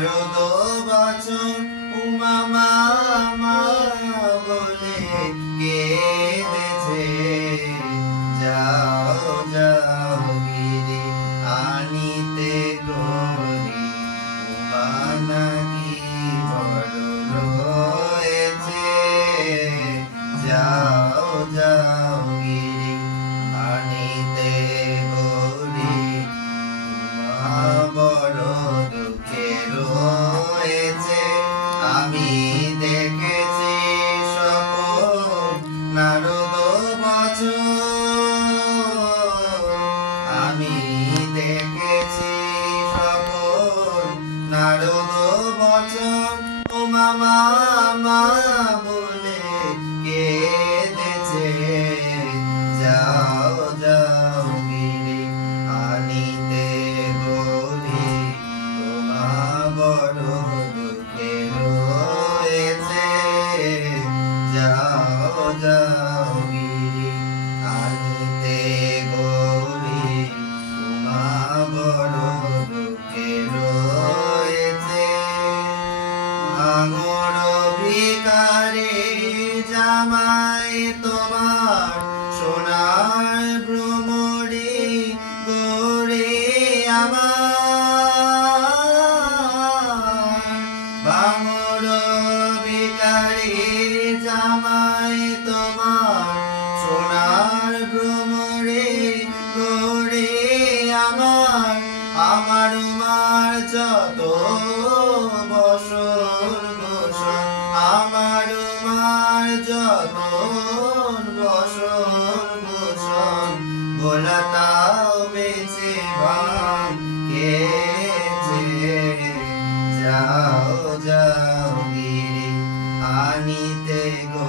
নারদ বচন উমা মামা বলে কেঁদেছে। যাও যাও গিরি আনিতে গরি, উমা নাকি বড় হয়েছে। যাও যাও গিরি আনিতে গরি, উমা বড় দুঃখে রয়েছে। আমি দেখেছি স্বপন নারদ বচন, আমি দেখেছি স্বপন নারদ বচন। উমা মামা বলে কেঁদেছে। যাও যাও গিরি আনিতে গরি, উমা বড় দুঃখে রয়েছে। যাও যাও গিরি আনিতে গরি, উমা বড় দুঃখে রয়েছে। ভাঙড় ভিখারি জামাই তোমার সোনার ভ্রমরে গড়ে আমার। ভাঙড় ভিখারি জামাই তোমার সোনার ভ্রমরে গড়ে আমার। আমার উমার যত বসন বসন, আমার উমার যত বসন বসন, ভোলা তাও বেঁচে ভাঙেছে। যাও যাও গিরি আনিতে গো